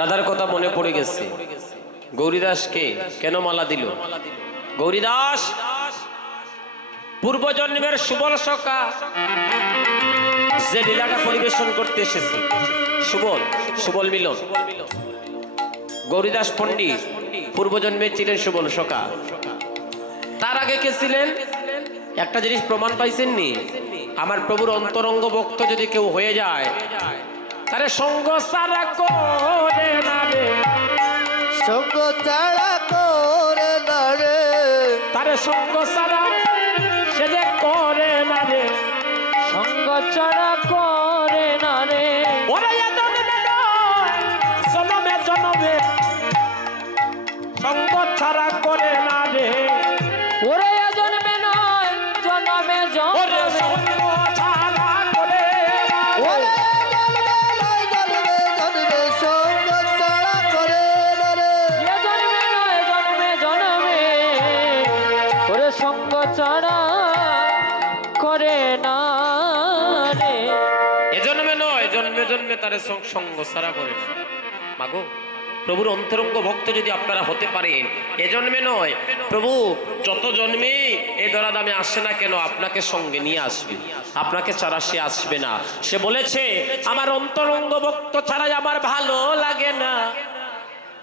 রাধার কথা মনে পড়ে গেছে। গৌরীদাসকে কেন মালা দিল? গৌরীদাস, পূর্বজন্মের সুবল সকা যে লীলাটা পরিবেশন করতে এসেছে। সুবল সুবল মিলন। গৌরীদাস পণ্ডিত, পূর্বজন্মে ছিলেন সুবল সকা তার আগে কে ছিলেন? একটা জিনিস প্রমাণ পাইছেন নি আমার প্রভুর অন্তরঙ্গ ভক্ত যদি কেউ হয়ে যায় তারে সঙ্গ সারা করে না রে। সঙ্গ ছাড়া করে না রে। তারে সঙ্গ সারা সে যে করে না রে। সঙ্গ ছাড়া করে তারে সঙ্গ সারা করে মাগো, প্রভুর অন্তরঙ্গ ভক্ত যদি আপনারা হতে পারেন, এ জন্মে নয়, প্রভু, যত জন্মে এ দরা দামে আসে না কেন, আপনাকে সঙ্গে নিয়ে আসবে। আপনাকে ছাড়া সে আসবে না। সে বলেছে, আমার অন্তরঙ্গ ভক্ত ছাড়াই আমার ভালো লাগে না।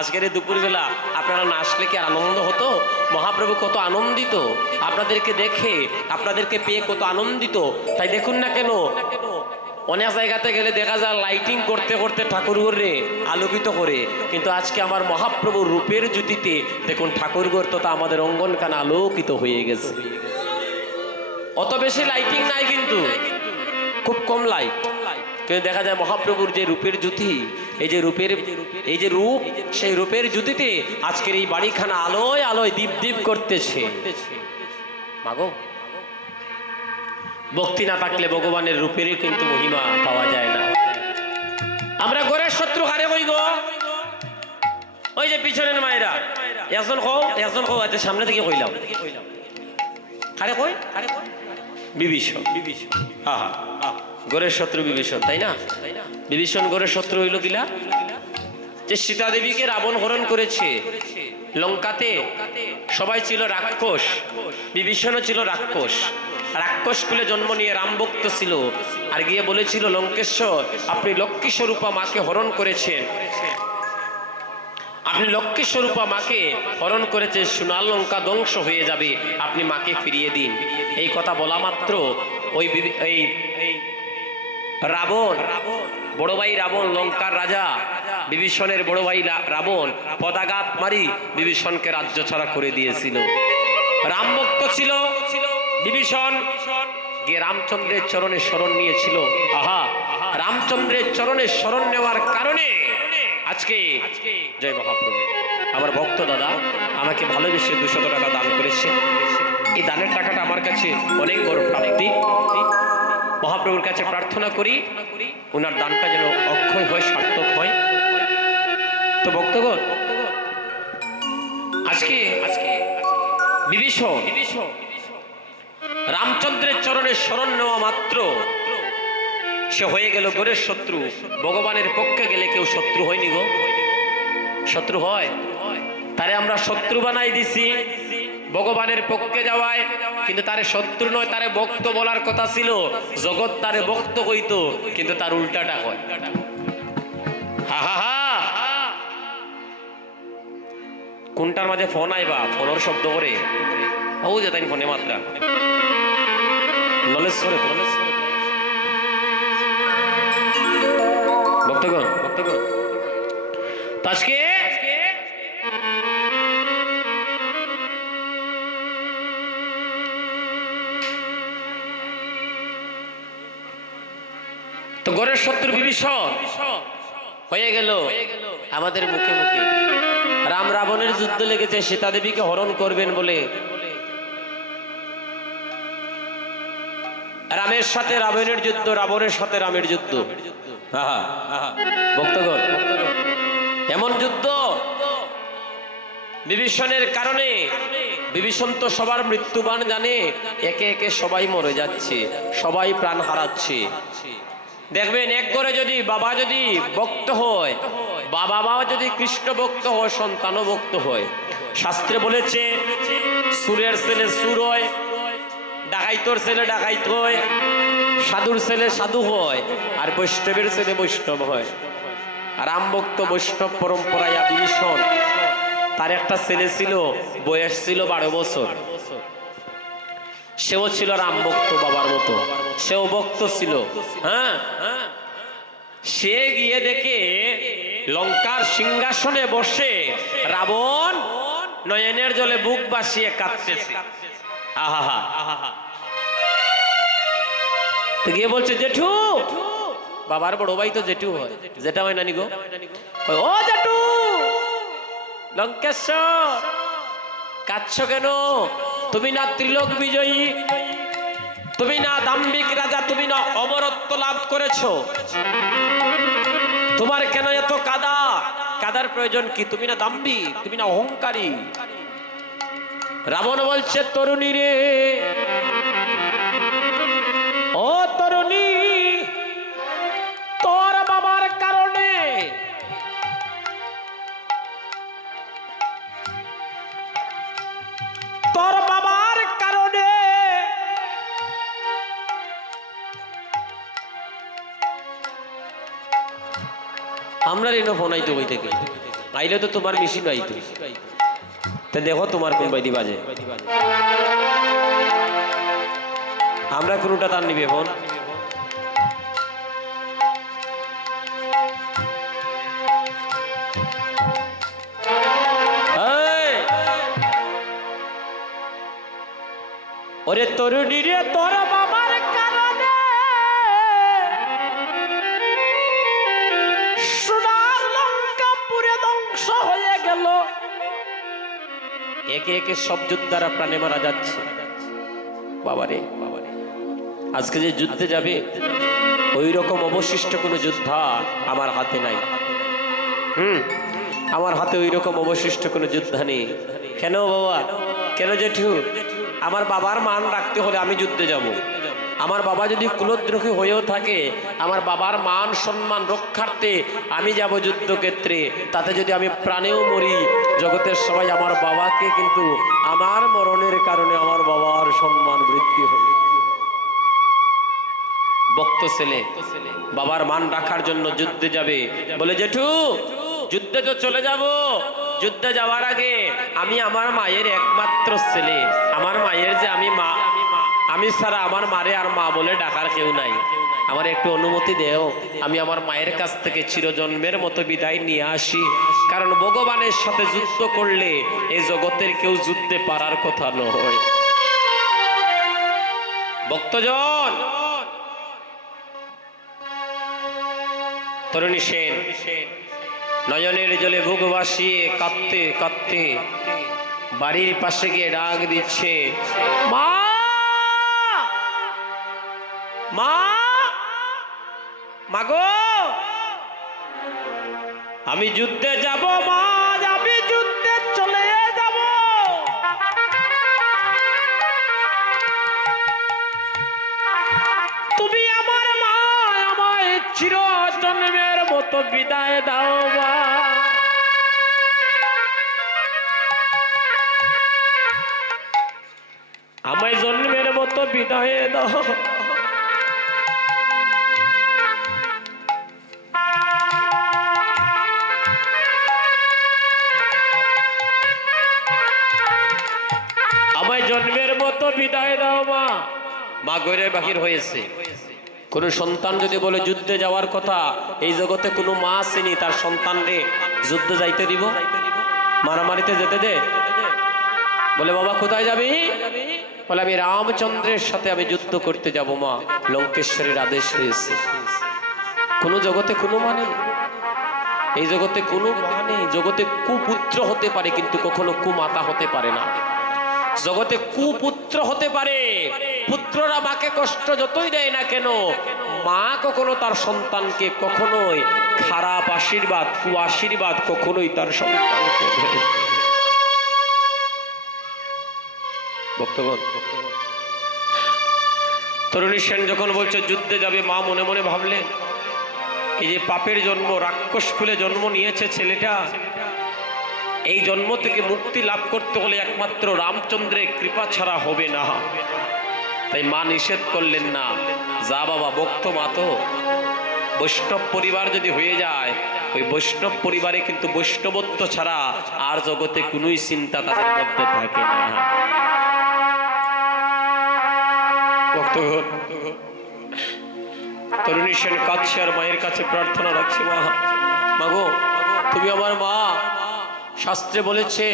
আজকের এই দুপুরবেলা আপনারা না আসলে কি আনন্দ হতো? মহাপ্রভু কত আনন্দিত। আপনাদেরকে দেখে, আপনাদেরকে পেয়ে কত আনন্দিত। তাই দেখুন না কেন অনেক জায়গাতে গেলে দেখা যায় লাইটিং করতে করতে ঠাকুরঘরে আলোকিত করে। কিন্তু আজকে আমার মহাপ্রভুর রূপের জ্যোতিতে দেখুন ঠাকুরঘর তো আমাদের অঙ্গনখানা আলোকিত হয়ে গেছে। অত বেশি লাইটিং নাই কিন্তু, খুব কম লাইট কিন্তু দেখা যায় মহাপ্রভুর যে রূপের জ্যোতি, এই যে রূপের, এই যে রূপ, সেই রূপের জ্যোতিতে আজকের এই বাড়িখানা আলোয় আলোয় দীপ দীপ করতেছে। মাগো? ভক্তি না থাকলে ভগবানের রূপেরই কিন্তু মহিমা পাওয়া যায় না। আমরা গোরের শত্রু হারে কই গো ওই যে পিছনের মায়েরা। একজন কও একজন কও আচ্ছা সামনে থেকে কইলাম। হারে কই? হারে কই বিভীষণ আহা গোরের শত্রু বিভীষণ, তাই না? বিভীষণ শত্রু যে রাবণ হরণ করেছে। লঙ্কাতে সবাই ছিল রাক্ষস, বিভীষণও ছিল রাক্ষস। রাক্ষস কুলে জন্ম নিয়ে রামভক্ত ছিল। আর গিয়ে বলেছিল, লঙ্কেশ্বর, আপনি লক্ষ্মী স্বরূপা মাকে হরণ করেছেন। আপনি লক্ষ্মী স্বরূপা মাকে হরণ করেছে সোনার লঙ্কা ধ্বংস হয়ে যাবে। আপনি মাকে ফিরিয়ে দিন। এই কথা বলা মাত্র ওই এই এই রাবণ, বড় ভাই রাবণ, লঙ্কার রাজা, বিভীষণের বড় ভাই রাবণ, পদাঘাত মারি বিভীষণকে রাজ্য ছাড়া করে দিয়েছিল। রামভক্ত ছিল। বিভীষণ গিয়ে রামচন্দ্রের চরণে শরণ নিয়েছিল। আহা, রামচন্দ্রের চরণে শরণ নেওয়ার কারণে আজকে জয় মহাপ্রভু। আমার ভক্ত দাদা, আমাকে ভালোবেসে দুশত টাকা দান করেছে। এই দানের টাকাটা আমার কাছে অনেক বড় প্রাপ্তি। মহাপ্রভুর কাছে প্রার্থনা করি ওনার দানটা যেন অক্ষয় হয়, সার্থক হয়। তো ভক্তগণ, আজকে আজকে বিভীষণ বিভীষণ রামচন্দ্রের চরণে শরণ নেওয়া মাত্র। সে হয়ে গেল গোরের শত্রু। ভগবানের পক্ষে গেলে কেউ শত্রু হয়নি গো। শত্রু হয়। তারে আমরা শত্রু বানাই দিছি। ভগবানের পক্ষে যাওয়ায়। কিন্তু তারে শত্রু নয়, তারে ভক্ত বলার কথা ছিল। জগৎ তারে ভক্ত কইতো কিন্তু তার উল্টাটা হয়। হা হা হা। কোনটার মাঝে ফোন আইবা? ফোনের শব্দ করে। মাত্রা নলেজ করে নলেজ করে ভক্তগণ ভক্তগণ আজকে তো গড়ের শত্রু বিভীষণ হয়ে গেল আমাদের মুখে মুখে রাম রাবণের যুদ্ধ লেগেছে সীতা দেবীকে হরণ করবেন বলে রামের সাথে রাবণের যুদ্ধ, রাবণের সাথে রামের যুদ্ধ। ভক্তগণ। এমন যুদ্ধ বিভীষণের কারণে বিভীষণ তো সবার মৃত্যুবান জানে, একে একে সবাই মরে যাচ্ছে, সবাই প্রাণ হারাচ্ছে। দেখবেন, এক করে যদি বাবা যদি ভক্ত হয়, বাবা মা যদি কৃষ্ণ ভক্ত হয়, সন্তানও ভক্ত হয়। শাস্ত্রে বলেছে, সুরের ছেলে সুর হয়, ডাকাইতর ছেলে ডাকাইত হয়। সাধুর ছেলে সাধু হয়, আর বৈষ্ণবের ছেলে বৈষ্ণব হয়। রাম ভক্ত বৈষ্ণব পরম্পরায় বিভীষণ তার একটা ছেলে ছিল, বয়স ছিল বারো বছর। সেও ছিল রাম ভক্ত বাবার মতো। সেও ভক্ত ছিল হ্যাঁ? সে গিয়ে দেখে লঙ্কার সিংহাসনে বসে রাবণ নয়নের জলে বুক বাসিয়ে কাঁদতেছে। আহা গিয়ে বলছে, জেঠু! বাবার বড় ভাই তো জেঠু হয়। যেটা হয় নানি গো। ও জেঠু! লঙ্কেশ্বর! কাঁদছ কেন? তুমি না ত্রিলোক বিজয়ী। তুমি না দাম্বিক রাজা। তুমি না অমরত্ব লাভ করেছ। তোমার কেন এত কাদা? কাদার প্রয়োজন কি? তুমি না দাম্বি তুমি না অহংকারী। রাবণ বলছে, তরুণী রে আমরা রেনো ফোন আইতো বই থেকে? আইলে তো তোমার মেশিন আইতো। তা দেখো তোমার কোন বাইদি বাজে। আমরা কোনটা তার নিবে ফোন! ওরে তরুণী রে, তোর একে একে সব যোদ্ধারা প্রাণে মারা যাচ্ছে। বাবারে বাবারে আজকে যে যুদ্ধে যাবে ওই রকম অবশিষ্ট কোনো যোদ্ধা আমার হাতে নাই। হুম, আমার হাতে ওই রকম অবশিষ্ট কোনো যোদ্ধা নেই। কেন বাবা? কেন জেঠু? আমার বাবার মান রাখতে হলে আমি যুদ্ধে যাব। আমার বাবা যদি কুলদ্রোহী হয়েও থাকে, আমার বাবার মান সম্মান রক্ষার্থে আমি যাব যুদ্ধক্ষেত্রে। তাতে যদি আমি প্রাণেও মরি, জগতের সবাই আমার বাবাকে কিন্তু আমার মরণের কারণে আমার বাবার সম্মান বৃদ্ধি হবে। বক্ত ছেলে, বাবার মান রাখার জন্য যুদ্ধে যাবে। বলে, জেঠু, যুদ্ধে তো চলে যাব। যুদ্ধে যাওয়ার আগে আমি আমার মায়ের একমাত্র ছেলে। আমার মায়ের যে আমি মা আমি ছাড়া আমার মারে আর মা বলে ডাকার কেউ নাই। আমার একটু অনুমতি দেও, আমি আমার মায়ের কাছ থেকে চিরজন্মের মতো বিদায় নিয়ে আসি। কারণ ভগবানের সাথে যুদ্ধ করলে এই জগতের কেউ যুদ্ধে পারার কথা নয়। ভক্তজন! তরুণী সেন, নয়নের জলে বুক ভাসিয়ে কাঁদতে কাঁদতে বাড়ির পাশে গিয়ে ডাক দিচ্ছে, মা মা! মাগো আমি যুদ্ধে যাব, মা, আমি যুদ্ধে চলে যাব। তুমি আমার মা মতো বিদায় দাও, মা। আমায় জন্মের মতো বিদায় দাও। মা গৈরে বাহির হয়েছে। কোন সন্তান যদি বলে যুদ্ধে যাওয়ার কথা, এই জগতে কোনো মা আসেনি, তার সন্তানরে যুদ্ধে যাইতে দিব? মারামারিতে যেতে দে? বলে, বাবা, কোথায় যাবি? বলে, আমি রামচন্দ্রের সাথে আমি যুদ্ধ করতে যাব, মা। লঙ্কেশ্বরের আদেশ হয়েছে। কোনো জগতে কোনো মানে এই জগতে কোনো মানে জগতে কুপুত্র হতে পারে, কিন্তু কখনো কুমাতা হতে পারে না। জগতে কুপুত্র হতে পারে। পুত্ররা মাকে কষ্ট যতই দেয় না কেন, মা কখনো তার সন্তানকে কখনোই খারাপ আশীর্বাদ কু আশীর্বাদ কখনোই তার সন্তানকে তরুণী সেন যখন বলছে, যুদ্ধে যাবে মা, মনে মনে ভাবলেন, এই যে পাপের জন্ম, রাক্ষস খুলে জন্ম নিয়েছে ছেলেটা, এই জন্ম থেকে মুক্তি লাভ করতে হলে একমাত্র রামচন্দ্রের কৃপা ছাড়া হবে না। তাই মা নিষেধ করলেন না। যা বাবা, বক্ত মা তো। বৈষ্ণব পরিবার যদি হয়ে যায়, ওই বৈষ্ণব পরিবারে কিন্তু বৈষ্ণবত্ব ছাড়া আর জগতে কোনোই চিন্তা তাদের মধ্যে থাকে না। তরুণী সেন কাছে আর মায়ের কাছে প্রার্থনা রাখছি, মা। মাগো তুমি আমার মা। শাস্ত্রে বলেছে,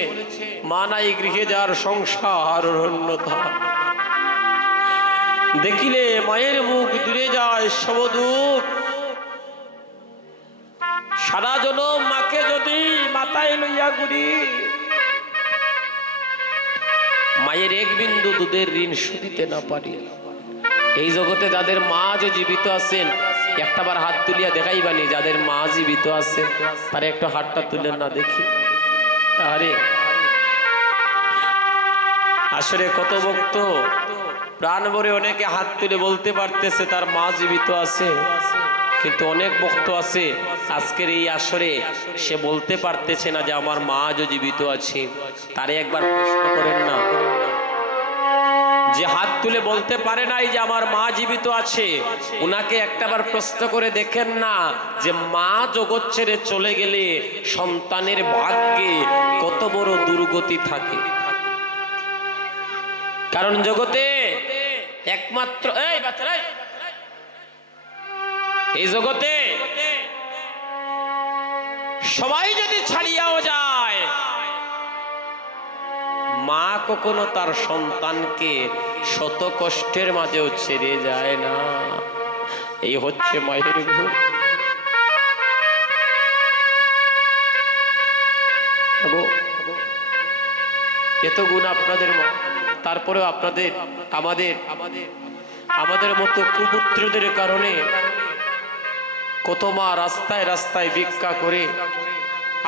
মা নাই গৃহে যার সংসার অরণ্যতা দেখিলে মায়ের মুখ দূরে যায় সব সারা জনম মাকে যদি মাথায় লইয়া ঘুরি, মায়ের এক বিন্দু দুধের ঋণ শুধিতে না পারি। এই জগতে যাদের মা যে জীবিত আছেন, একটাবার হাত তুলিয়া দেখাইবানি, যাদের মা জীবিত আছে, তার একটু হাতটা তুলে না দেখি। আরে, আসলে কত ভক্ত প্রাণ ভরে অনেকে হাত তুলে বলতে পারতেছে, তার মা জীবিত আছে, কিন্তু অনেক ভক্ত আছে। আজকের এই আসরে সে বলতে পারতেছে না যে আমার মা যে জীবিত আছে। তারে একবার প্রশ্ন করেন না। যে হাত তুলে বলতে পারে নাই যে আমার মা জীবিত আছে, উনাকে একটাবার প্রশ্ন করে দেখেন না যে মা জগৎ ছেড়ে চলে গেলে সন্তানের ভাগ্যে কত বড় দুর্গতি থাকে। কারণ জগতে একমাত্র, এই বাচ্চারা এই। এই জগতে সবাই যদি ছাড়িয়াও যায়, মা কখনো তার সন্তানকে শত কষ্টের মাঝেও ছেড়ে যায় না। এই হচ্ছে মায়ের গুণ এত গুণ আপনাদের মা। তারপরেও আপনাদের, আমাদের আমাদের মতো কুপুত্রদের কারণে কত মা রাস্তায় রাস্তায় ভিক্ষা করে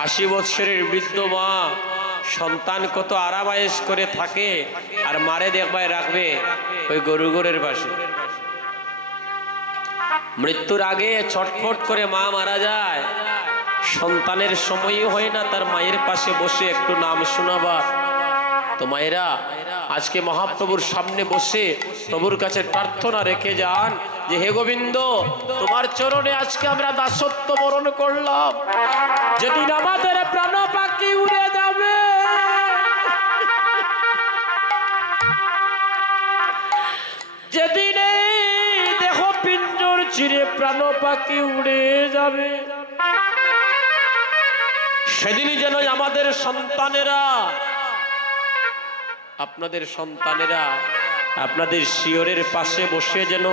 আশি বৎসরের বৃদ্ধ মা সন্তান কত আরামায়েশ করে থাকে আর মারে দেখবায় রাখবে ওই গরু গরের পাশে। মৃত্যুর আগে ছটফট করে মা মারা যায়। সন্তানের সময়ই হয় না তার মায়ের পাশে বসে একটু নাম শোনাবার। তো মায়েরা আজকে মহাপ্রভুর সামনে বসে প্রভুর কাছে প্রার্থনা রেখে যান যে, হে গোবিন্দ, তোমার চরণে আজকে আমরা দাসত্ব বরণ করলাম। যেদিন আমাদের প্রাণ পাখি উড়ে যাবে। যেদিন দেহ পিঞ্জর চিরে প্রাণ পাখি উড়ে যাবে। সেদিনই যেন আমাদের সন্তানেরা আপনাদের সন্তানেরা আপনাদের শিয়রের পাশে বসে যেন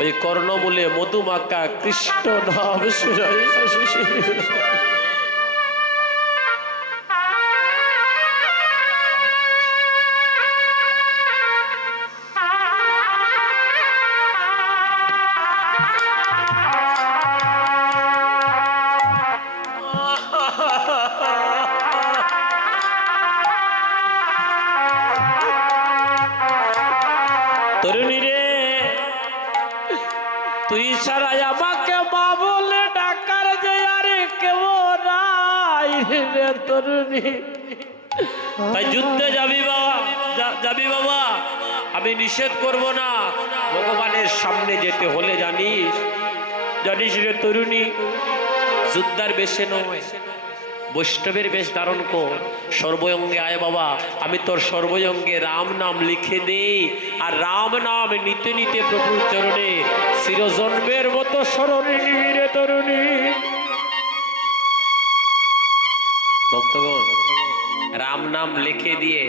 ওই কর্ণ কর্ণমূলে মধুমাকা কৃষ্ণ নাম তাই যুদ্ধে যাবি বাবা যাবি বাবা। আমি নিষেধ করব না। ভগবানের সামনে যেতে হলে জানিস। জানিস রে তরুণী, যুদ্ধার বেশে নয়, বৈষ্ণবের বেশ ধারণ কর। সর্বঙ্গে আয় বাবা। আমি তোর সর্বঙ্গে রাম নাম লিখে দেই। আর রাম নাম নিতে নিতে প্রভুর চরণে চিরজন্মের মতো স্মরণে নিবি রে তরুণী। ভক্তগণ রাম নাম লিখে দিয়ে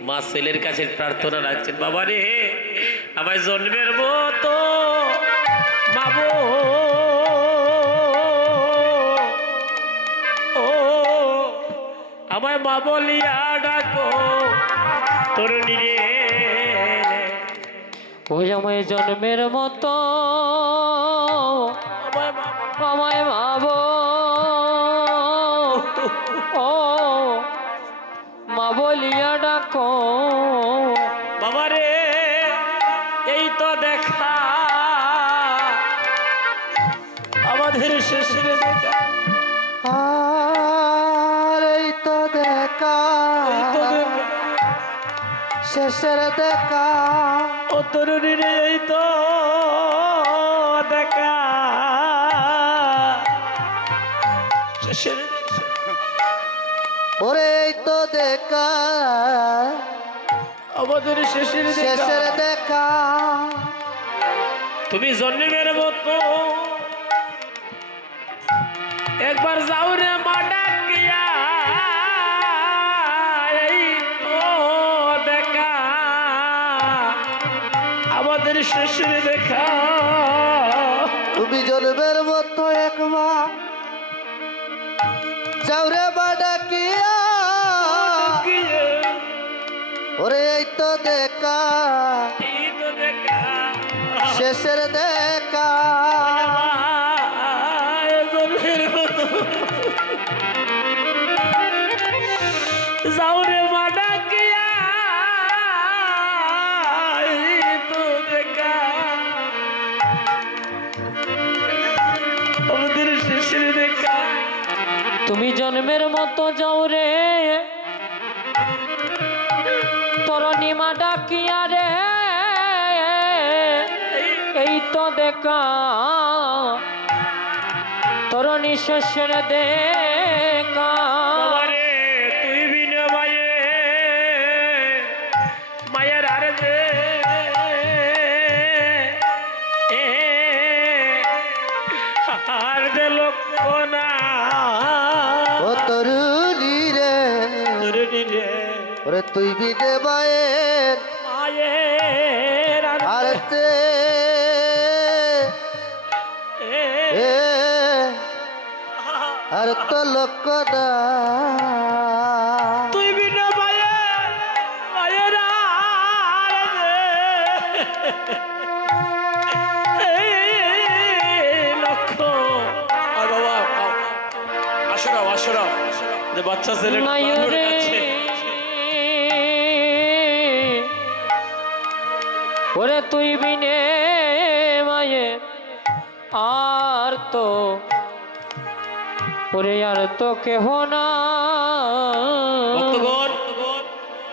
মা ছেলের কাছে প্রার্থনা রাখছেন বাবা রে আমায় জন্মের মতো বাবু ও আমায় মা বলিয়া ডাকো তরুণী রে ওই আমায় জন্মের মতো আমায় মা- বলিয়া ডাকো। বাবারে এই তো দেখা। আমাদের শেষের দেখা। আর এই তো দেখা। শেষের দেখা। ও তরুণীর এই দেখা। আমাদের শেষের শেষের দেখা। তুমি জন্মের মতো একবার যাও রে মা ডাকিয়া। দেখা। আমাদের শেষের দেখা। তুমি জন্মের দেখা শেষের দেখা তুমি জন্মের মতো যাও রে নিমা ডাকিয়া রে এই তো দেখা। তরণী শেষের দেখা। ওরে তুই বিদে মায়ের মায়ের আর আর এ, এ। আর তো লোক না। তুই বিনে মায়ে মায়ের বাবা আসরাও আসরাও যে বাচ্চা ছেলেটা ওরে তুই বিনে মায়ে, আর তো, ওরে আর তো কেহ না।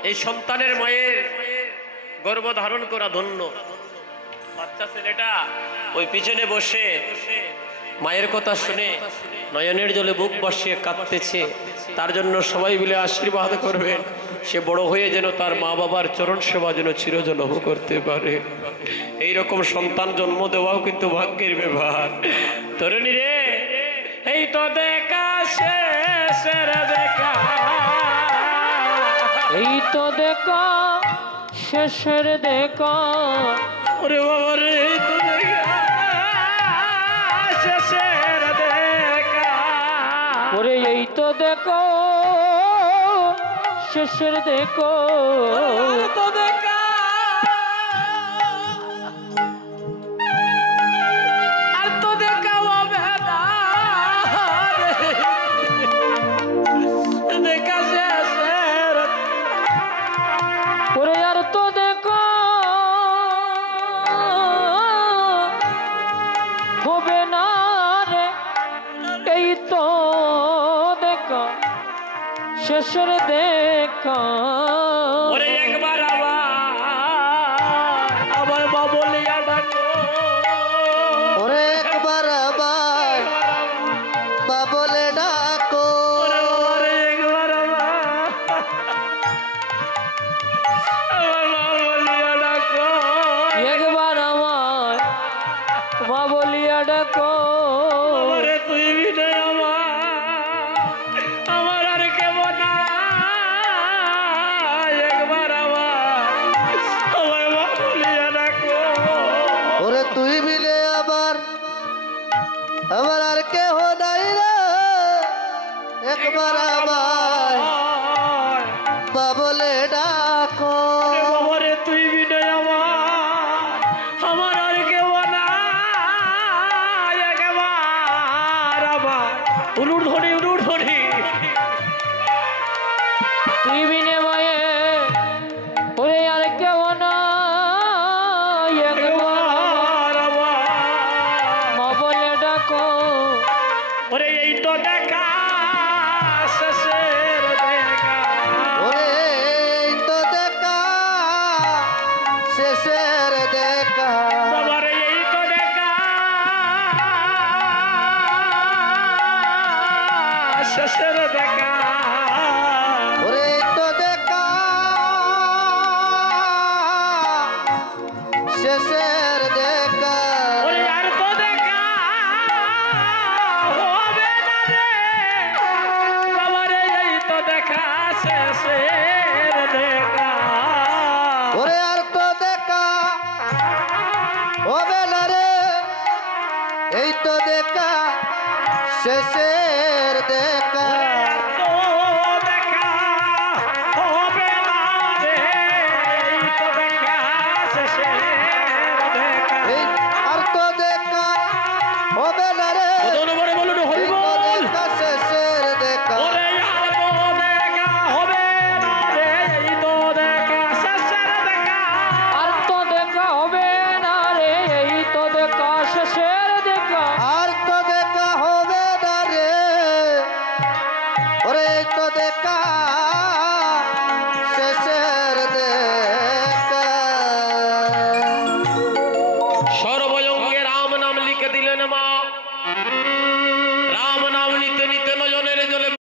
এই সন্তানের মায়ের গর্ব ধারণ করা ধন্য। বাচ্চা ছেলেটা ওই পিছনে বসে মায়ের কথা শুনে নয়নের জলে বুক বসিয়ে কাঁদতেছে। তার জন্য সবাই মিলে আশীর্বাদ করবেন সে বড় হয়ে যেন তার মা বাবার চরণ সেবা যেন চিরজনহ করতে পারে। এই রকম সন্তান জন্ম দেওয়াও কিন্তু ভাগ্যের ব্যবহার। তরুণী রে। এই তো দেখা শেষের দেখা। এই তো দেখা শেষের দেখা। ওরে বাবা রে দেখো শেষের দেখো। তো দেখা। শেষের দেখা। એક મારા બા শেষের দেখা ওরে